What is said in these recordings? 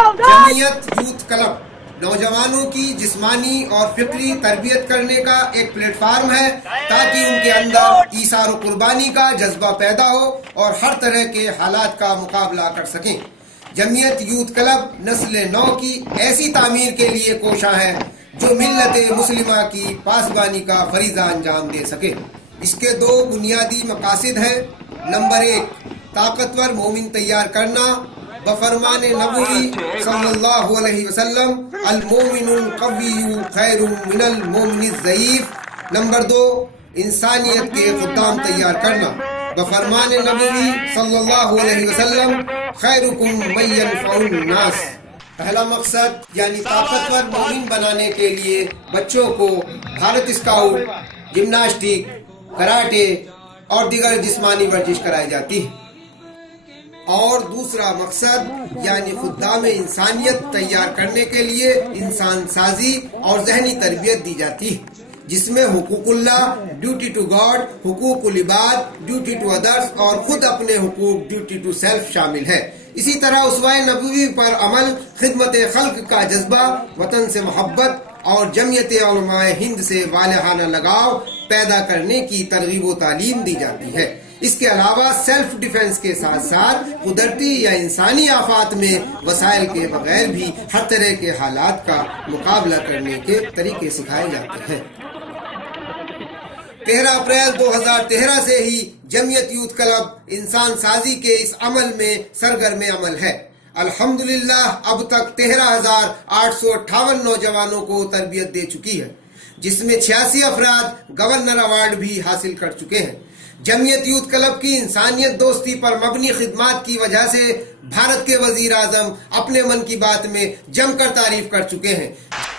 Jamiat youth club नौजवानों की जिस्मानी और फिक्री तरबियत करने का एक प्लेटफार्म है ताकि उनके अंदर ईसार कुर्बानी का जज्बा पैदा हो और हर तरह के हालात का मुकाबला कर सकें। जमीयत यूथ क्लब नस्ल नौ की ऐसी तामीर के लिए कोशा है जो मिल्लत मुस्लिमा की पासबानी का फरीजा अंजाम दे सके। इसके दो बुनियादी मकासद हैं। नंबर 1, ताकतवर मोमिन तैयार करना बफरमान नबवी सल्लल्लाहु अलैहि वसल्लम अल मोमिनुल कव्वियु खैरुम मिनल मोमिनिज ज़ईफ। नंबर 2, इंसानियत के खुद्दाम तैयार करना बफरमान नबवी सल्लल्लाहु अलैहि वसल्लम खैरुकुम मन यनफउन नास। पहला मकसद यानी ताकतवर मोमिन बनाने के लिए बच्चों को भारत स्काउट, जिम्नास्टिक, कराटे और दीगर जिस्मानी वर्जिश कराई जाती है। और दूसरा मकसद यानी खुद्दाम इंसानियत तैयार करने के लिए इंसान साजी और जहनी तरबियत दी जाती है, जिसमें हुकूकुल्लाह, ड्यूटी टू गॉड, हुकूकुल इबाद, ड्यूटी टू अदर्स और खुद अपने हुकूक, ड्यूटी टू सेल्फ शामिल है। इसी तरह उसवाए नबवी पर अमल, खिदमत खल्क का जज्बा, वतन से मोहब्बत और जमीयत उलमाए हिंद से वालहाना लगाव पैदा करने की तरगीब व तालीम दी जाती है। इसके अलावा सेल्फ डिफेंस के साथ साथ कुदरती या इंसानी आफात में वसाइल के बगैर भी हर तरह के हालात का मुकाबला करने के तरीके सिखाए जाते हैं। 13 अप्रैल 2013 से ही जमीयत यूथ क्लब इंसान साजी के इस अमल में सरगर्म अमल है। अल्हम्दुलिल्लाह अब तक 13,858 नौजवानों को तरबियत दे चुकी है, जिसमें 86 अफराद गवर्नर अवार्ड भी हासिल कर चुके हैं। जमीयत यूथ क्लब की इंसानियत दोस्ती पर मबनी खिदमात की वजह से भारत के वजीर आजम अपने मन की बात में जमकर तारीफ कर चुके हैं।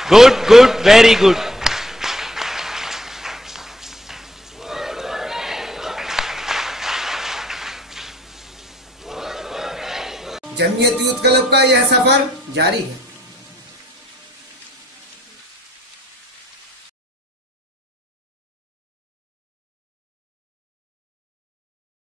Good good very good. Jamiat youth club का यह सफर जारी है।